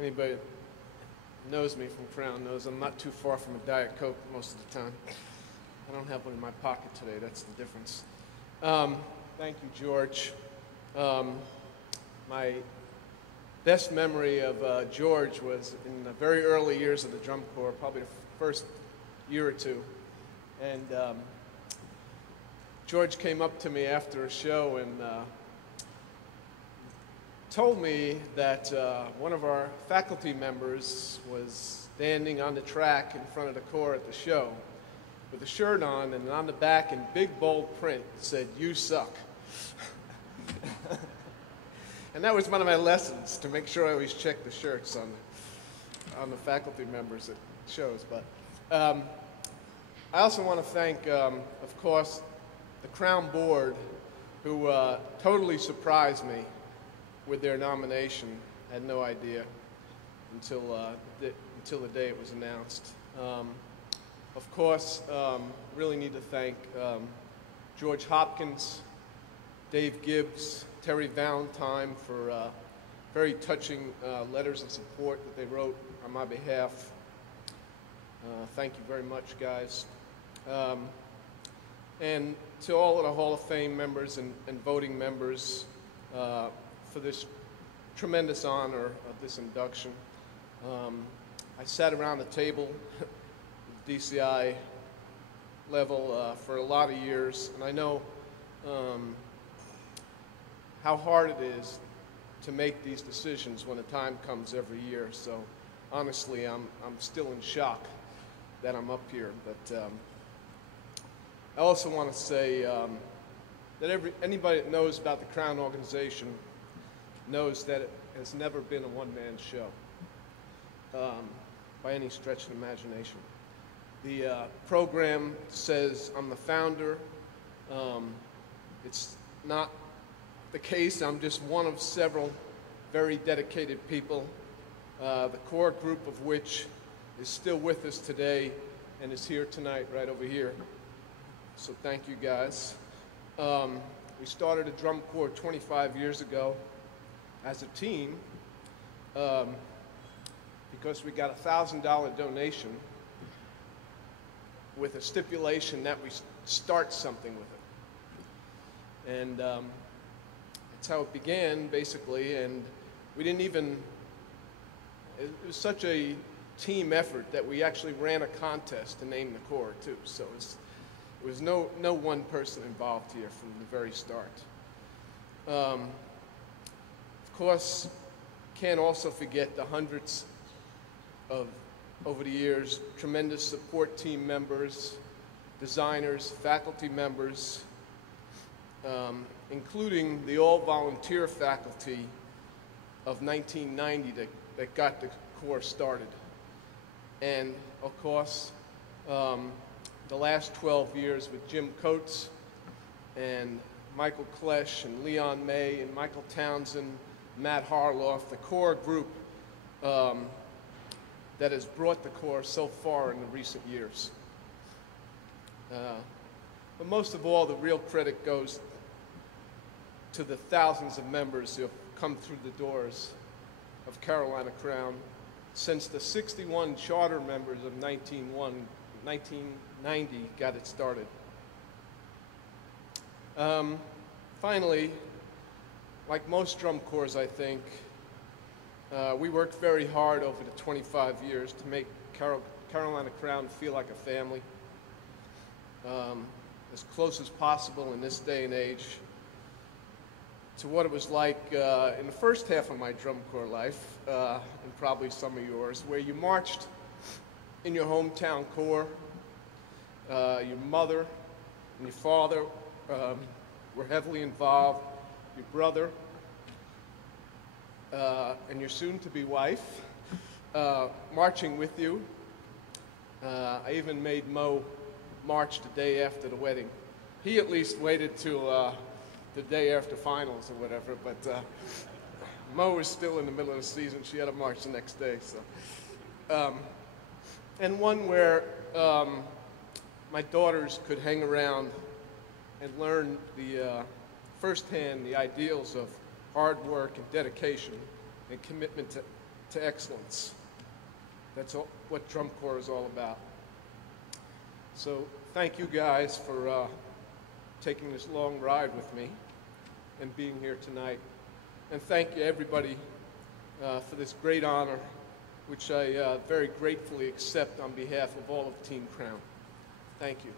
Anybody that knows me from Crown knows I'm not too far from a Diet Coke most of the time. I don't have one in my pocket today, that's the difference. Thank you, George. My best memory of George was in the very early years of the drum corps, probably the first year or two. And George came up to me after a show and told me that one of our faculty members was standing on the track in front of the corps at the show with a shirt on, and on the back in big bold print said, "You suck." And that was one of my lessons, to make sure I always check the shirts on the faculty members at shows. But I also want to thank, of course, the Crown Board, who totally surprised me with their nomination. I had no idea until the day it was announced. Of course, really need to thank George Hopkins, Dave Gibbs, Terry Valentine for very touching letters of support that they wrote on my behalf. Thank you very much, guys. And to all of the Hall of Fame members and voting members for this tremendous honor of this induction. I sat around the table at the DCI level for a lot of years, and I know how hard it is to make these decisions when the time comes every year. So honestly, I'm still in shock that I'm up here. But I also want to say that anybody that knows about the Crown organization knows that it has never been a one-man show by any stretch of the imagination. The program says I'm the founder. It's not the case. I'm just one of several very dedicated people, the core group of which is still with us today and is here tonight right over here. So thank you, guys. We started a drum corps 25 years ago as a team because we got a $1,000 donation with a stipulation that we start something with it. And that's how it began, basically, and we didn't even, it was such a team effort that we actually ran a contest to name the corps, too. So it was no one person involved here from the very start. Of course, can't also forget the hundreds of, over the years, tremendous support team members, designers, faculty members, including the all-volunteer faculty of 1990 that got the corps started. And, of course, the last 12 years with Jim Coates and Michael Klesch and Leon May and Michael Townsend, Matt Harloff, the core group that has brought the corps so far in the recent years. But most of all, the real credit goes to the thousands of members who have come through the doors of Carolina Crown since the 61 charter members of 1990 got it started. Finally, like most drum corps, I think, we worked very hard over the 25 years to make Carolina Crown feel like a family, as close as possible in this day and age to what it was like in the first half of my drum corps life, and probably some of yours, where you marched in your hometown corps. Your mother and your father were heavily involved, your brother, and your soon-to-be wife marching with you. I even made Mo march the day after the wedding. He at least waited till the day after finals or whatever, but Mo was still in the middle of the season. She had to march the next day. So, and one where my daughters could hang around and learn firsthand the ideals of hard work and dedication and commitment to to excellence. That's what drum corps is all about. So thank you guys for taking this long ride with me and being here tonight. And thank you everybody for this great honor, which I very gratefully accept on behalf of all of Team Crown. Thank you.